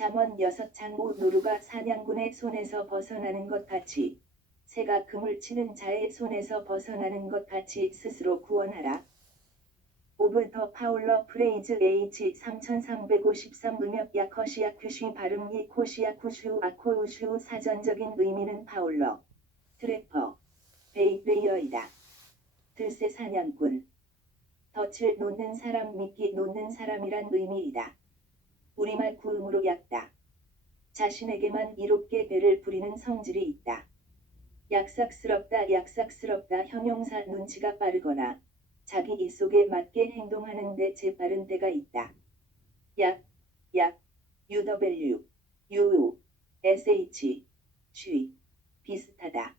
잠언 6장 5 노루가 사냥꾼의 손에서 벗어나는 것 같이 새가 그물 치는 자의 손에서 벗어나는 것 같이 스스로 구원하라. 오브 더 파울러 프레이즈 H 3353 음역 야커시아 큐쉬 발음 이 코시아 쿠슈 아코우슈 사전적인 의미는 파울러 트래퍼 베이레이어이다. 들새 사냥꾼 덫을 놓는 사람 미끼 놓는 사람이란 의미이다. 우리말 구음으로 약다. 자신에게만 이롭게 배를 부리는 성질이 있다. 약삭스럽다 약삭스럽다 형용사 눈치가 빠르거나 자기 입속에 맞게 행동하는데 재빠른 때가 있다. 약, UW, UU, SH, 쉬, 비슷하다.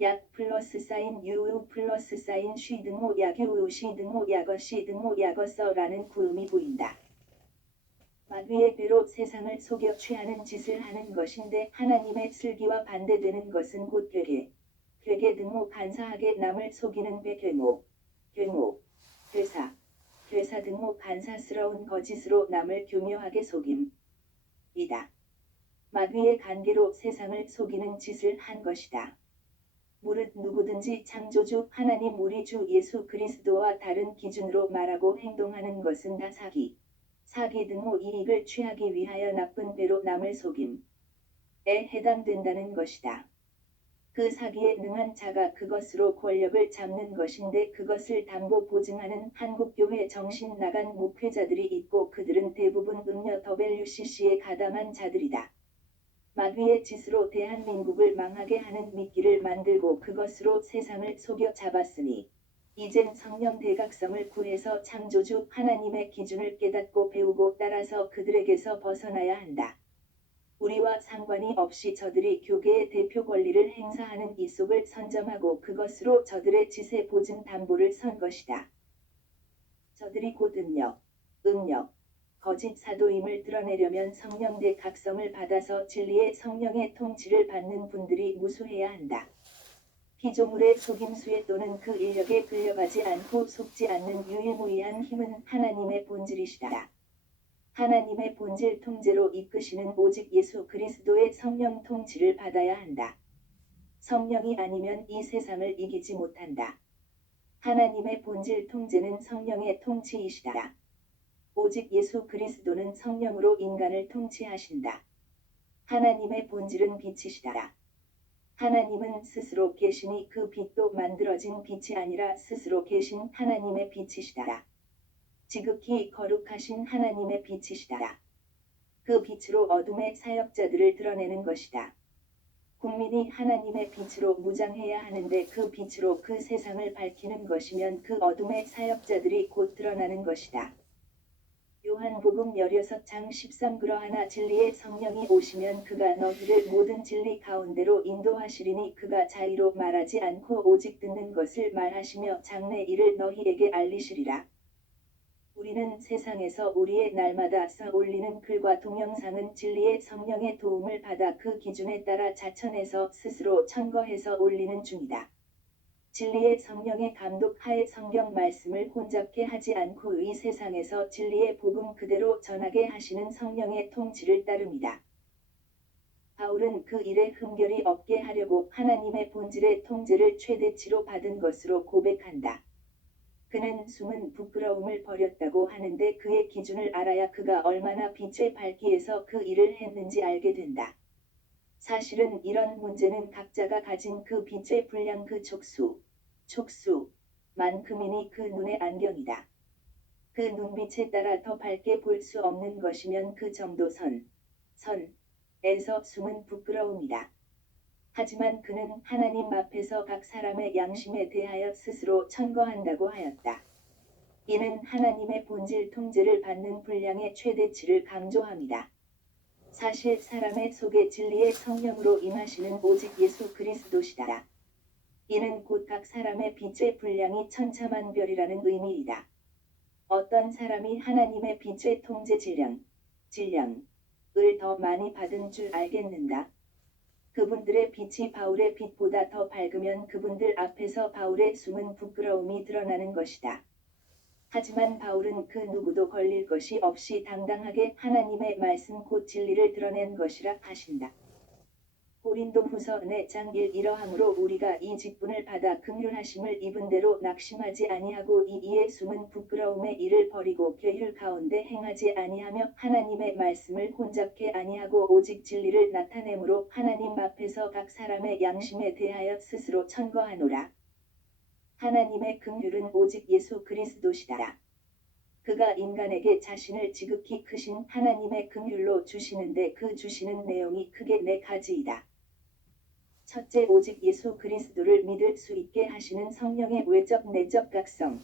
약 플러스 사인 UU 플러스 사인 쉬 등호 약유우 쉬 등호 약어 쉬 등호 약어서라는 구음이 보인다. 마귀의 배로 세상을 속여 취하는 짓을 하는 것인데 하나님의 슬기와 반대되는 것은 곧 괴계 등호 간사하게 남을 속이는 배 괴모 괴사 등호 간사스러운 거짓으로 남을 교묘하게 속임이다. 마귀의 간계로 세상을 속이는 짓을 한 것이다. 무릇 누구든지 창조주 하나님 우리 주 예수 그리스도와 다른 기준으로 말하고 행동하는 것은 다 사기 등호 이익을 취하기 위하여 나쁜 배로 남을 속임에 해당된다는 것이다. 그 사기에 능한 자가 그것으로 권력을 잡는 것인데 그것을 담보 보증하는 한국교회 정신 나간 목회자들이 있고 그들은 대부분 음녀 WCC에 가담한 자들이다. 마귀의 짓으로 대한민국을 망하게 하는 미끼를 만들고 그것으로 세상을 속여 잡았으니 이젠 성령 대각성을 구해서 창조주 하나님의 기준을 깨닫고 배우고 따라서 그들에게서 벗어나야 한다. 우리와 상관이 없이 저들이 교계의 대표 권리를 행사하는 이 속을 선점하고 그것으로 저들의 짓의 보증 담보를 선 것이다. 저들이 곧 음력, 거짓 사도임을 드러내려면 성령 대각성을 받아서 진리의 성령의 통치를 받는 분들이 무수해야 한다. 피조물의 속임수에 또는 그 인력에 끌려가지 않고 속지 않는 유일무이한 힘은 하나님의 본질이시다. 하나님의 본질 통제로 이끄시는 오직 예수 그리스도의 성령 통치를 받아야 한다. 성령이 아니면 이 세상을 이기지 못한다. 하나님의 본질 통제는 성령의 통치이시다. 오직 예수 그리스도는 성령으로 인간을 통치하신다. 하나님의 본질은 빛이시다. 하나님은 스스로 계시니 그 빛도 만들어진 빛이 아니라 스스로 계신 하나님의 빛이시다. 지극히 거룩하신 하나님의 빛이시다. 그 빛으로 어둠의 사역자들을 드러내는 것이다. 국민이 하나님의 빛으로 무장해야 하는데 그 빛으로 그 세상을 밝히는 것이면 그 어둠의 사역자들이 곧 드러나는 것이다. 요한복음 16장 13 그러하나 진리의 성령이 오시면 그가 너희를 모든 진리 가운데로 인도하시리니 그가 자의로 말하지 않고 오직 듣는 것을 말하시며 장래 일을 너희에게 알리시리라. 우리는 세상에서 우리의 날마다 올리는 글과 동영상은 진리의 성령의 도움을 받아 그 기준에 따라 자천해서 스스로 첨거해서 올리는 중이다. 진리의 성령의 감독 하에 성경 말씀을 혼잡케 하지 않고 이 세상에서 진리의 복음 그대로 전하게 하시는 성령의 통치를 따릅니다. 바울은 그 일에 흠결이 없게 하려고 하나님의 본질의 통제를 최대치로 받은 것으로 고백한다. 그는 숨은 부끄러움을 버렸다고 하는데 그의 기준을 알아야 그가 얼마나 빛의 밝기에서 그 일을 했는지 알게 된다. 사실은 이런 문제는 각자가 가진 그 빛의 분량 그 촉수만큼이니 그 눈의 안경이다. 그 눈빛에 따라 더 밝게 볼 수 없는 것이면 그 정도 선에서 숨은 부끄러움이다. 하지만 그는 하나님 앞에서 각 사람의 양심에 대하여 스스로 천거한다고 하였다. 이는 하나님의 본질 통제를 받는 분량의 최대치를 강조합니다. 사실 사람의 속에 진리의 성령으로 임하시는 오직 예수 그리스도시다. 이는 곧 각 사람의 빛의 분량이 천차만별이라는 의미이다. 어떤 사람이 하나님의 빛의 통제 질량을 더 많이 받은 줄 알겠는가? 그분들의 빛이 바울의 빛보다 더 밝으면 그분들 앞에서 바울의 숨은 부끄러움이 드러나는 것이다. 하지만 바울은 그 누구도 걸릴 것이 없이 당당하게 하나님의 말씀 곧 진리를 드러낸 것이라 하신다. 고린도후서 4장 1 이러함으로 우리가 이 직분을 받아 긍휼하심을 입은 대로 낙심하지 아니하고 이 이에 숨은 부끄러움의 일을 버리고 계율 가운데 행하지 아니하며 하나님의 말씀을 혼잡게 아니하고 오직 진리를 나타내므로 하나님 앞에서 각 사람의 양심에 대하여 스스로 천거하노라. 하나님의 긍휼은 오직 예수 그리스도시다. 그가 인간에게 자신을 지극히 크신 하나님의 긍휼로 주시는데 그 주시는 내용이 크게 네 가지이다. 첫째, 오직 예수 그리스도를 믿을 수 있게 하시는 성령의 외적 내적 각성.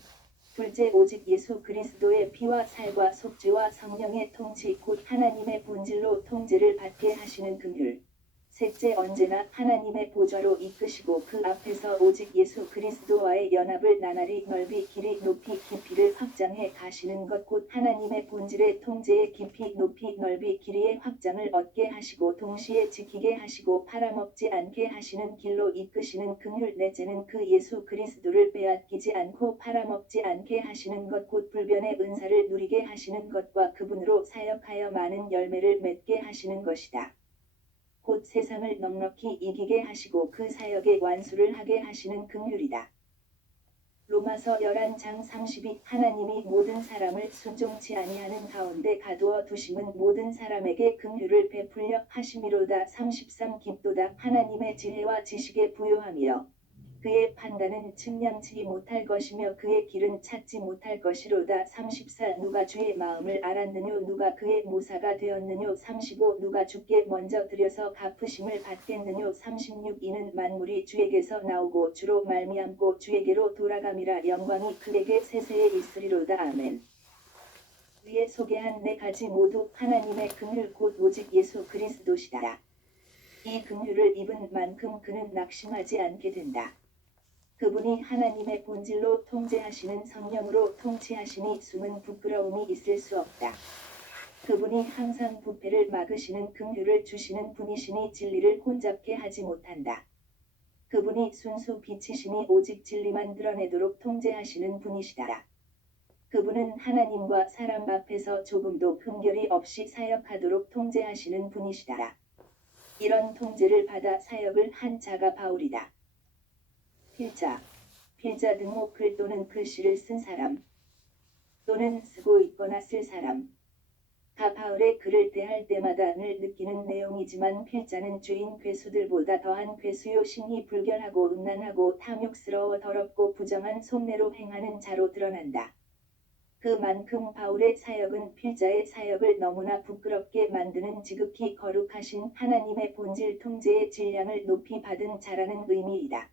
둘째, 오직 예수 그리스도의 피와 살과 속죄와 성령의 통치 곧 하나님의 본질로 통제를 받게 하시는 긍휼. 셋째, 언제나 하나님의 보좌로 이끄시고 그 앞에서 오직 예수 그리스도와의 연합을 나날이 넓이 길이 높이 깊이를 확장해 가시는 것 곧 하나님의 본질의 통제의 깊이 높이 넓이 길이의 확장을 얻게 하시고 동시에 지키게 하시고 팔아먹지 않게 하시는 길로 이끄시는 긍휼. 넷째는 그 예수 그리스도를 빼앗기지 않고 팔아먹지 않게 하시는 것 곧 불변의 은사를 누리게 하시는 것과 그분으로 사역하여 많은 열매를 맺게 하시는 것이다. 곧 세상을 넉넉히 이기게 하시고 그 사역의 완수를 하게 하시는 긍휼이다. 로마서 11장 32 하나님이 모든 사람을 순종치 아니하는 가운데 가두어 두심은 모든 사람에게 긍휼을 베풀려 하심이로다. 33 깊도다 하나님의 지혜와 지식에 부요하며 그의 판단은 측량치 못할 것이며 그의 길은 찾지 못할 것이로다. 34 누가 주의 마음을 알았느뇨 누가 그의 모사가 되었느뇨. 35 누가 주께 먼저 드려서 갚으심을 받겠느뇨. 36 이는 만물이 주에게서 나오고 주로 말미암고 주에게로 돌아감이라 영광이 그에게 세세에 있으리로다. 아멘. 위에 소개한 네 가지 모두 하나님의 긍휼 곧 오직 예수 그리스도시다. 이 긍휼을 입은 만큼 그는 낙심하지 않게 된다. 그분이 하나님의 본질로 통제하시는 성령으로 통치하시니 숨은 부끄러움이 있을 수 없다. 그분이 항상 부패를 막으시는 긍휼을 주시는 분이시니 진리를 혼잡게 하지 못한다. 그분이 순수 빛이시니 오직 진리만 드러내도록 통제하시는 분이시다. 그분은 하나님과 사람 앞에서 조금도 흠결이 없이 사역하도록 통제하시는 분이시다. 이런 통제를 받아 사역을 한 자가 바울이다. 필자, 필자 등목 글 또는 글씨를 쓴 사람 또는 쓰고 있거나 쓸 사람. 다 바울의 글을 대할 때마다 늘 느끼는 내용이지만 필자는 주인 괴수들보다 더한 괴수요 심히 불결하고 음란하고 탐욕스러워 더럽고 부정한 속내로 행하는 자로 드러난다. 그만큼 바울의 사역은 필자의 사역을 너무나 부끄럽게 만드는 지극히 거룩하신 하나님의 본질 통제의 질량을 높이 받은 자라는 의미이다.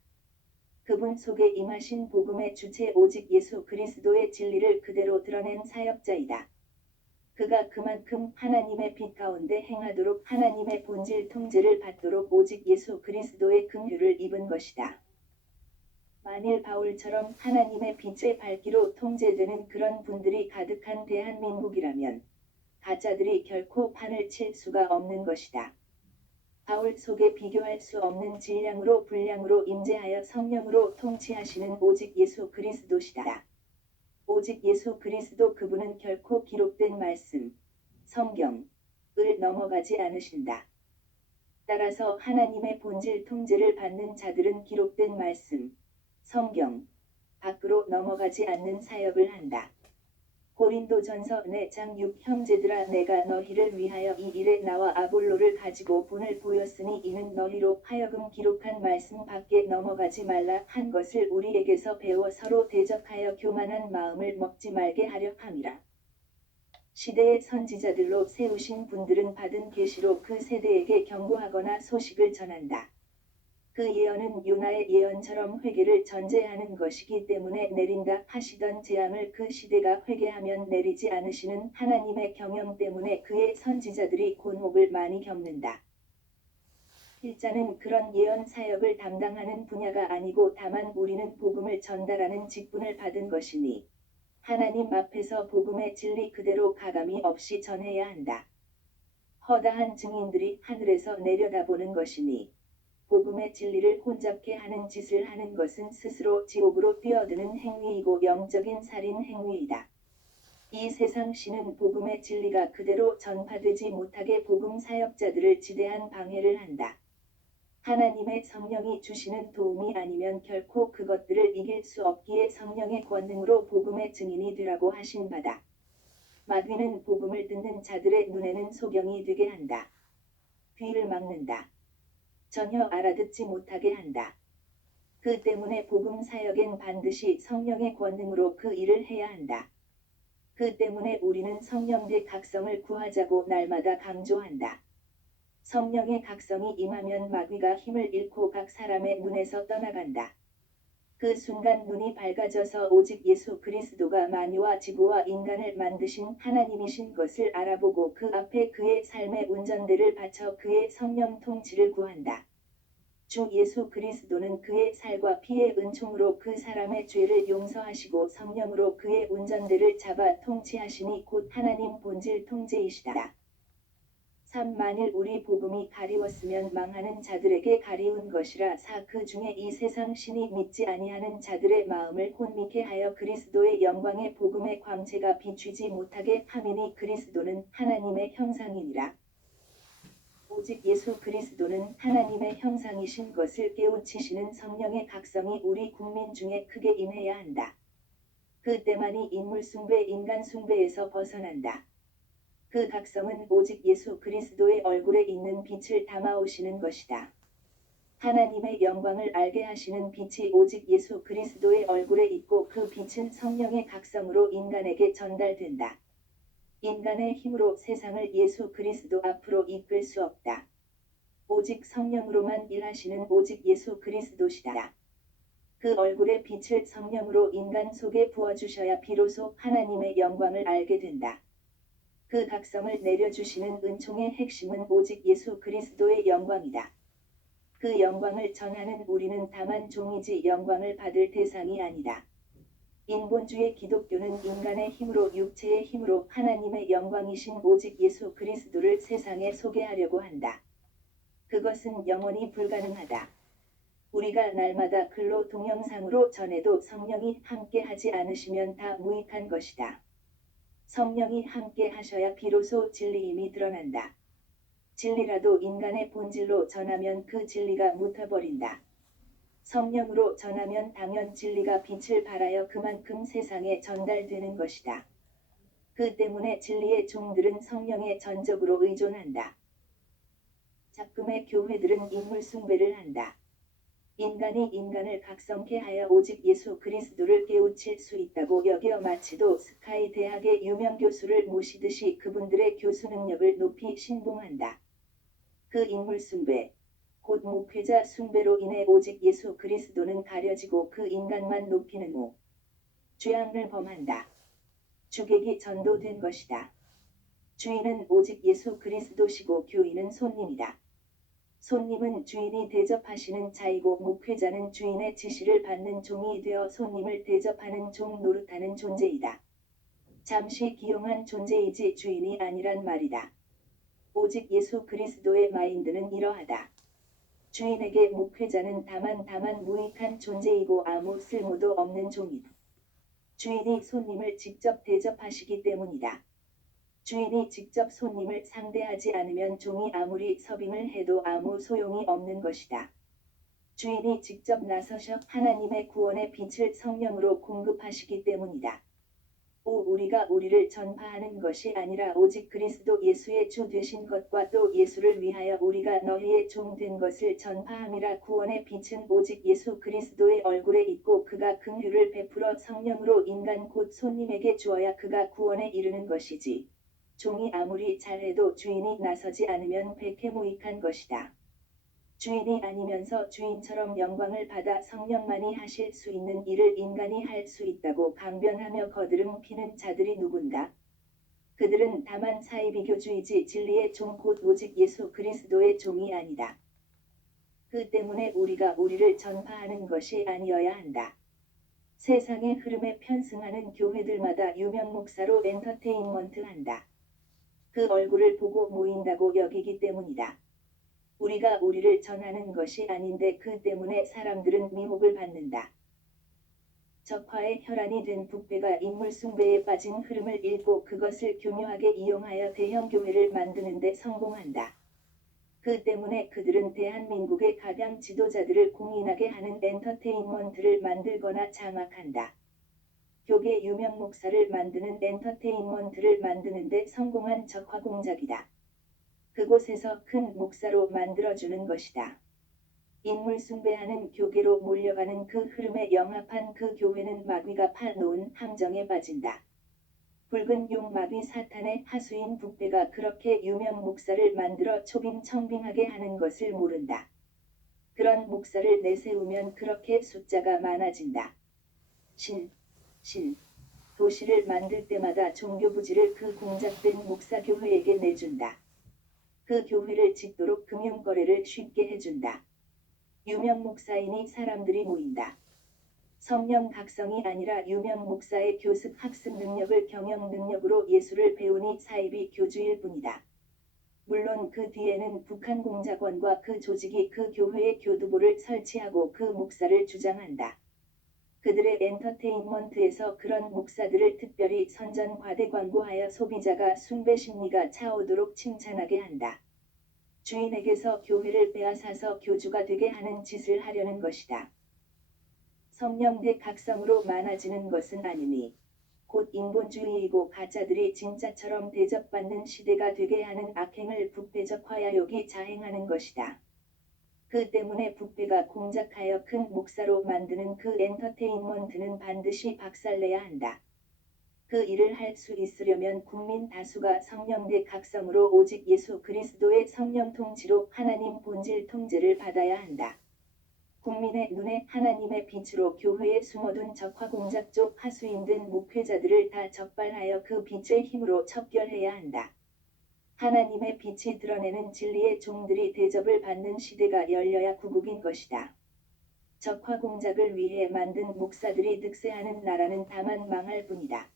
그분 속에 임하신 복음의 주체 오직 예수 그리스도의 진리를 그대로 드러낸 사역자이다. 그가 그만큼 하나님의 빛 가운데 행하도록 하나님의 본질 통제를 받도록 오직 예수 그리스도의 긍휼을 입은 것이다. 만일 바울처럼 하나님의 빛의 밝기로 통제되는 그런 분들이 가득한 대한민국이라면 가짜들이 결코 판을 칠 수가 없는 것이다. 바울 속에 비교할 수 없는 질량으로 분량으로 임재하여 성령으로 통치하시는 오직 예수 그리스도시다. 오직 예수 그리스도 그분은 결코 기록된 말씀, 성경을 넘어가지 않으신다. 따라서 하나님의 본질 통제를 받는 자들은 기록된 말씀, 성경 밖으로 넘어가지 않는 사역을 한다. 고린도전서 4장 6 형제들아 내가 너희를 위하여 이 일에 나와 아볼로를 가지고 본을 보였으니 이는 너희로 하여금 기록한 말씀 밖에 넘어가지 말라 한 것을 우리에게서 배워 서로 대적하여 교만한 마음을 먹지 말게 하려 함이라. 시대의 선지자들로 세우신 분들은 받은 계시로 그 세대에게 경고하거나 소식을 전한다. 그 예언은 요나의 예언처럼 회개를 전제하는 것이기 때문에 내린다 하시던 재앙을 그 시대가 회개하면 내리지 않으시는 하나님의 경영 때문에 그의 선지자들이 곤혹을 많이 겪는다. 필자는 그런 예언 사역을 담당하는 분야가 아니고 다만 우리는 복음을 전달하는 직분을 받은 것이니 하나님 앞에서 복음의 진리 그대로 가감이 없이 전해야 한다. 허다한 증인들이 하늘에서 내려다보는 것이니 복음의 진리를 혼잡게 하는 짓을 하는 것은 스스로 지옥으로 뛰어드는 행위이고 영적인 살인 행위이다. 이 세상 신은 복음의 진리가 그대로 전파되지 못하게 복음 사역자들을 지대한 방해를 한다. 하나님의 성령이 주시는 도움이 아니면 결코 그것들을 이길 수 없기에 성령의 권능으로 복음의 증인이 되라고 하신 바다. 마귀는 복음을 듣는 자들의 눈에는 소경이 되게 한다. 귀를 막는다. 전혀 알아듣지 못하게 한다. 그 때문에 복음 사역엔 반드시 성령의 권능으로 그 일을 해야 한다. 그 때문에 우리는 성령의 각성을 구하자고 날마다 강조한다. 성령의 각성이 임하면 마귀가 힘을 잃고 각 사람의 눈에서 떠나간다. 그 순간 눈이 밝아져서 오직 예수 그리스도가 만유와 지구와 인간을 만드신 하나님이신 것을 알아보고 그 앞에 그의 삶의 운전대를 바쳐 그의 성령 통치를 구한다. 주 예수 그리스도는 그의 살과 피의 은총으로 그 사람의 죄를 용서하시고 성령으로 그의 운전대를 잡아 통치하시니 곧 하나님 본질 통제이시다. 3. 만일 우리 복음이 가리웠으면 망하는 자들에게 가리운 것이라. 4. 그 중에 이 세상 신이 믿지 아니하는 자들의 마음을 혼미케 하여 그리스도의 영광의 복음의 광채가 비추지 못하게 함이니 그리스도는 하나님의 형상이니라. 오직 예수 그리스도는 하나님의 형상이신 것을 깨우치시는 성령의 각성이 우리 국민 중에 크게 임해야 한다. 그때만이 인물 숭배, 인간 숭배에서 벗어난다. 그 각성은 오직 예수 그리스도의 얼굴에 있는 빛을 담아오시는 것이다. 하나님의 영광을 알게 하시는 빛이 오직 예수 그리스도의 얼굴에 있고 그 빛은 성령의 각성으로 인간에게 전달된다. 인간의 힘으로 세상을 예수 그리스도 앞으로 이끌 수 없다. 오직 성령으로만 일하시는 오직 예수 그리스도시다. 그 얼굴의 빛을 성령으로 인간 속에 부어주셔야 비로소 하나님의 영광을 알게 된다. 그 각성을 내려주시는 은총의 핵심은 오직 예수 그리스도의 영광이다. 그 영광을 전하는 우리는 다만 종이지 영광을 받을 대상이 아니다. 인본주의 기독교는 인간의 힘으로 육체의 힘으로 하나님의 영광이신 오직 예수 그리스도를 세상에 소개하려고 한다. 그것은 영원히 불가능하다. 우리가 날마다 글로 동영상으로 전해도 성령이 함께 하지 않으시면 다 무익한 것이다. 성령이 함께 하셔야 비로소 진리임이 드러난다. 진리라도 인간의 본질로 전하면 그 진리가 묻혀버린다. 성령으로 전하면 당연 진리가 빛을 발하여 그만큼 세상에 전달되는 것이다. 그 때문에 진리의 종들은 성령에 전적으로 의존한다. 작금의 교회들은 인물 숭배를 한다. 인간이 인간을 각성케 하여 오직 예수 그리스도를 깨우칠 수 있다고 여겨 마치도 스카이 대학의 유명 교수를 모시듯이 그분들의 교수 능력을 높이 신봉한다. 그 인물 숭배, 곧 목회자 숭배로 인해 오직 예수 그리스도는 가려지고 그 인간만 높이는 후 죄악을 범한다. 주객이 전도된 것이다. 주인은 오직 예수 그리스도시고 교인은 손님이다. 손님은 주인이 대접하시는 자이고 목회자는 주인의 지시를 받는 종이 되어 손님을 대접하는 종 노릇하는 존재이다. 잠시 기용한 존재이지 주인이 아니란 말이다. 오직 예수 그리스도의 마인드는 이러하다. 주인에게 목회자는 다만 무익한 존재이고 아무 쓸모도 없는 종이다. 주인이 손님을 직접 대접하시기 때문이다. 주인이 직접 손님을 상대하지 않으면 종이 아무리 서빙을 해도 아무 소용이 없는 것이다. 주인이 직접 나서셔 하나님의 구원의 빛을 성령으로 공급하시기 때문이다. 우리가 우리를 전파하는 것이 아니라 오직 그리스도 예수의 주 되신 것과 또 예수를 위하여 우리가 너희의 종 된 것을 전파함이라. 구원의 빛은 오직 예수 그리스도의 얼굴에 있고 그가 긍휼을 베풀어 성령으로 인간 곧 손님에게 주어야 그가 구원에 이르는 것이지. 종이 아무리 잘해도 주인이 나서지 않으면 백해무익한 것이다. 주인이 아니면서 주인처럼 영광을 받아 성령만이 하실 수 있는 일을 인간이 할 수 있다고 강변하며 거드름 피는 자들이 누군가? 그들은 다만 사이비교주의지 진리의 종 곧 오직 예수 그리스도의 종이 아니다. 그 때문에 우리가 우리를 전파하는 것이 아니어야 한다. 세상의 흐름에 편승하는 교회들마다 유명 목사로 엔터테인먼트 한다. 그 얼굴을 보고 모인다고 여기기 때문이다. 우리가 우리를 전하는 것이 아닌데 그 때문에 사람들은 미혹을 받는다. 적화의 혈안이 된 북배가 인물 숭배에 빠진 흐름을 읽고 그것을 교묘하게 이용하여 대형 교회를 만드는 데 성공한다. 그 때문에 그들은 대한민국의 각양 지도자들을 공인하게 하는 엔터테인먼트를 만들거나 장악한다. 교계 유명 목사를 만드는 엔터테인먼트를 만드는 데 성공한 적화 공작이다. 그곳에서 큰 목사로 만들어주는 것이다. 인물 숭배하는 교계로 몰려가는 그 흐름에 영합한 그 교회는 마귀가 파놓은 함정에 빠진다. 붉은 용 마귀 사탄의 하수인 북배가 그렇게 유명 목사를 만들어 초빙청빙하게 하는 것을 모른다. 그런 목사를 내세우면 그렇게 숫자가 많아진다. 도시를 만들 때마다 종교부지를 그 공작된 목사교회에게 내준다. 그 교회를 짓도록 금융거래를 쉽게 해준다. 유명 목사이니 사람들이 모인다. 성령 각성이 아니라 유명 목사의 교습 학습 능력을 경영 능력으로 예수를 배우니 사이비 교주일 뿐이다. 물론 그 뒤에는 북한 공작원과 그 조직이 그 교회의 교두보를 설치하고 그 목사를 주장한다. 그들의 엔터테인먼트에서 그런 목사들을 특별히 선전 과대 광고하여 소비자가 숭배 심리가 차오도록 칭찬하게 한다. 주인에게서 교회를 빼앗아서 교주가 되게 하는 짓을 하려는 것이다. 성령대 각성으로 많아지는 것은 아니니 곧 인본주의이고 가짜들이 진짜처럼 대접받는 시대가 되게 하는 악행을 북배적 화야욕이 자행하는 것이다. 그 때문에 북배가 공작하여 큰 목사로 만드는 그 엔터테인먼트는 반드시 박살내야 한다. 그 일을 할 수 있으려면 국민 다수가 성령대 각성으로 오직 예수 그리스도의 성령 통치로 하나님 본질 통제를 받아야 한다. 국민의 눈에 하나님의 빛으로 교회에 숨어둔 적화 공작 쪽 하수인된 목회자들을 다 적발하여 그 빛의 힘으로 척결해야 한다. 하나님의 빛이 드러내는 진리의 종들이 대접을 받는 시대가 열려야 구국인 것이다. 적화 공작을 위해 만든 목사들이 득세하는 나라는 다만 망할 뿐이다.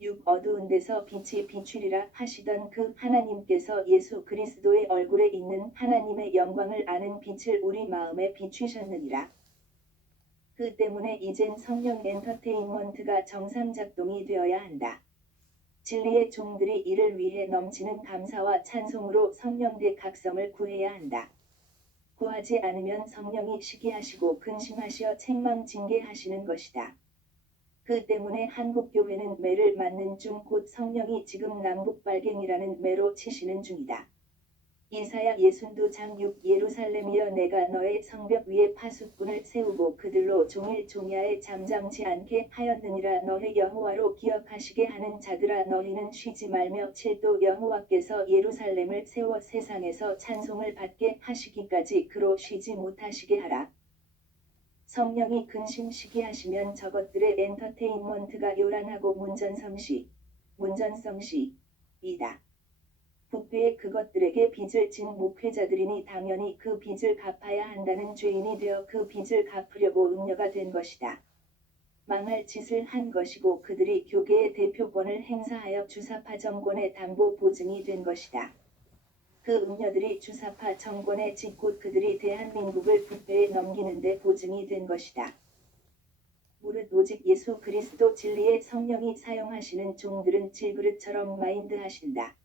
6. 어두운 데서 빛이 비추리라 하시던 그 하나님께서 예수 그리스도의 얼굴에 있는 하나님의 영광을 아는 빛을 우리 마음에 비추셨느니라. 그 때문에 이젠 성령 엔터테인먼트가 정상 작동이 되어야 한다. 진리의 종들이 이를 위해 넘치는 감사와 찬송으로 성령대 각성을 구해야 한다. 구하지 않으면 성령이 시기하시고 근심하시어 책망징계하시는 것이다. 그 때문에 한국교회는 매를 맞는 중 곧 성령이 지금 남북발갱이라는 매로 치시는 중이다. 이사야 62장 6 예루살렘이여 내가 너의 성벽 위에 파수꾼을 세우고 그들로 종일 종야에 잠잠치 않게 하였느니라. 너의 여호와로 기억하시게 하는 자들아 너희는 쉬지 말며 7도 여호와께서 예루살렘을 세워 세상에서 찬송을 받게 하시기까지 그로 쉬지 못하시게 하라. 성령이 근심 시기하시면 저것들의 엔터테인먼트가 요란하고 문전성시이다. 북배의 그것들에게 빚을 진 목회자들이니 당연히 그 빚을 갚아야 한다는 죄인이 되어 그 빚을 갚으려고 음녀가 된 것이다. 망할 짓을 한 것이고 그들이 교계의 대표권을 행사하여 주사파 정권의 담보 보증이 된 것이다. 그 음녀들이 주사파 정권의 짓곧 그들이 대한민국을 북배에 넘기는 데 보증이 된 것이다. 무릇 오직 예수 그리스도 진리의 성령이 사용하시는 종들은 질그릇처럼 마인드하신다.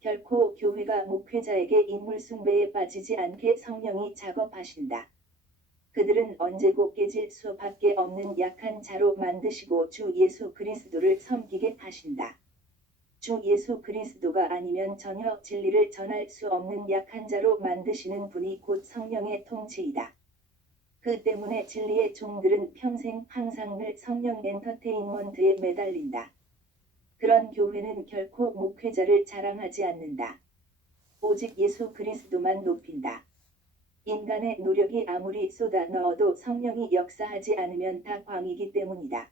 결코 교회가 목회자에게 인물 숭배에 빠지지 않게 성령이 작업하신다. 그들은 언제고 깨질 수밖에 없는 약한 자로 만드시고 주 예수 그리스도를 섬기게 하신다. 주 예수 그리스도가 아니면 전혀 진리를 전할 수 없는 약한 자로 만드시는 분이 곧 성령의 통치이다. 그 때문에 진리의 종들은 평생 항상 늘 성령 엔터테인먼트에 매달린다. 그런 교회는 결코 목회자를 자랑하지 않는다. 오직 예수 그리스도만 높인다. 인간의 노력이 아무리 쏟아 넣어도 성령이 역사하지 않으면 다 광이기 때문이다.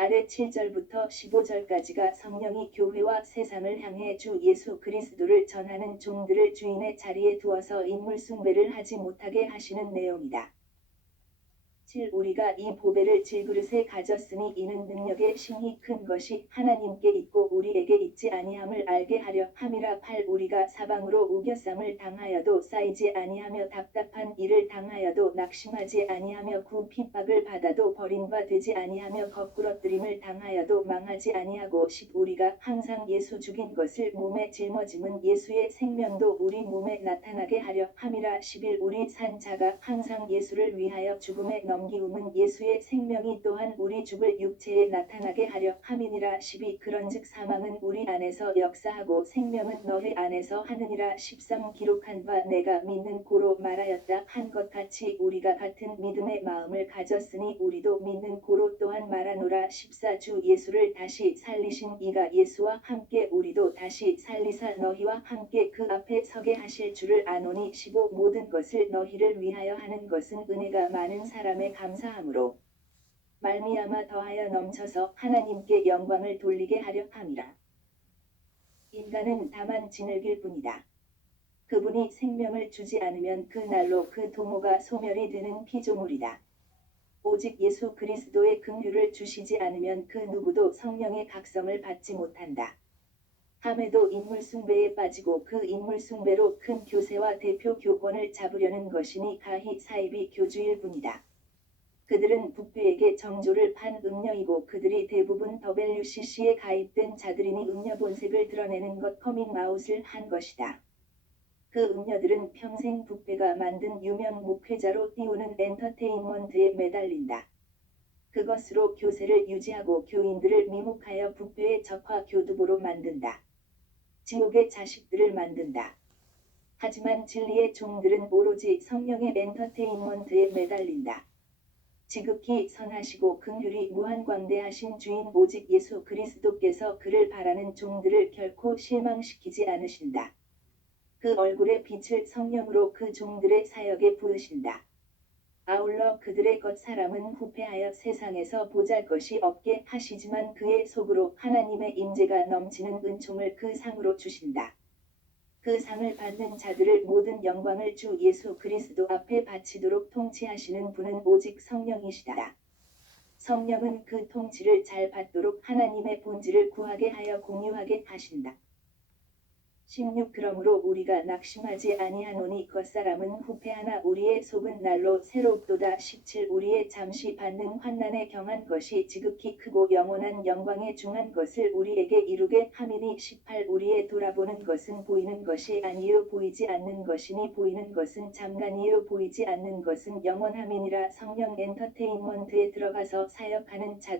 아래 7절부터 15절까지가 성령이 교회와 세상을 향해 주 예수 그리스도를 전하는 종들을 주인의 자리에 두어서 인물 숭배를 하지 못하게 하시는 내용이다. 7 우리가 이 보배를 질그릇에 가졌으니 이는 능력의 힘이 큰 것이 하나님께 있고 우리에게 있지 아니함을 알게 하려 함이라. 8 우리가 사방으로 우겨쌈을 당하여도 쌓이지 아니하며 답답한 일을 당하여도 낙심하지 아니하며 9 핍박을 받아도 버림바 되지 아니하며 거꾸러뜨림을 당하여도 망하지 아니하고 10 우리가 항상 예수 죽인 것을 몸에 짊어짐은 예수의 생명도 우리 몸에 나타나게 하려 함이라. 11 우리 산 자가 항상 예수를 위하여 죽음에 넘기움은 예수의 생명이 또한 우리 죽을 육체에 나타나게 하려 함이니라. 12 그런즉 사망은 우리 안에서 역사하고 생명은 너희 안에서 하느니라. 13 기록한 바 내가 믿는 고로 말하였다 한 것 같이 우리가 같은 믿음의 마음을 가졌으니 우리도 믿는 고로 또한 말하노라. 14 주 예수를 다시 살리신 이가 예수와 함께 우리도 다시 살리사 너희와 함께 그 앞에 서게 하실 줄을 아노니. 15 모든 것을 너희를 위하여 하는 것은 은혜가 많은 사람의 감사함으로 말미암아 더하여 넘쳐서 하나님께 영광을 돌리게 하려 함이라. 인간은 다만 지늘길 뿐이다. 그분이 생명을 주지 않으면 그 날로 그 도모가 소멸이 되는 피조물이다. 오직 예수 그리스도의 긍휼을 주시지 않으면 그 누구도 성령의 각성을 받지 못한다. 함에도 인물 숭배에 빠지고 그 인물 숭배로 큰 교세와 대표 교권을 잡으려는 것이니 가히 사이비 교주일 뿐이다. 그들은 북괴에게 정조를 판 음녀이고 그들이 대부분 WCC에 가입된 자들이니 음녀 본색을 드러내는 것 커밍아웃을 한 것이다. 그 음녀들은 평생 북괴가 만든 유명 목회자로 띄우는 엔터테인먼트에 매달린다. 그것으로 교세를 유지하고 교인들을 미혹하여 북괴의 적화 교두보로 만든다. 지옥의 자식들을 만든다. 하지만 진리의 종들은 오로지 성령의 엔터테인먼트에 매달린다. 지극히 선하시고 긍휼이 무한광대하신 주인 오직 예수 그리스도께서 그를 바라는 종들을 결코 실망시키지 않으신다. 그 얼굴의 빛을 성령으로 그 종들의 사역에 부으신다. 아울러 그들의 겉사람은 후패하여 세상에서 보잘것이 없게 하시지만 그의 속으로 하나님의 임재가 넘치는 은총을 그 상으로 주신다. 그 상을 받는 자들을 모든 영광을 주 예수 그리스도 앞에 바치도록 통치하시는 분은 오직 성령이시다. 성령은 그 통치를 잘 받도록 하나님의 본질을 구하게 하여 공유하게 하신다. 16 그러므로 우리가 낙심하지 아니하노니 겉사람은 후패하나 우리의 속은 날로 새롭도다. 17 우리의 잠시 받는 환난에 경한 것이 지극히 크고 영원한 영광에 중한 것을 우리에게 이루게 함이니. 18 우리의 돌아보는 것은 보이는 것이 아니요 보이지 않는 것이니 보이는 것은 잠깐이요 보이지 않는 것은 영원함이니라. 성령 엔터테인먼트에 들어가서 사역하는 자들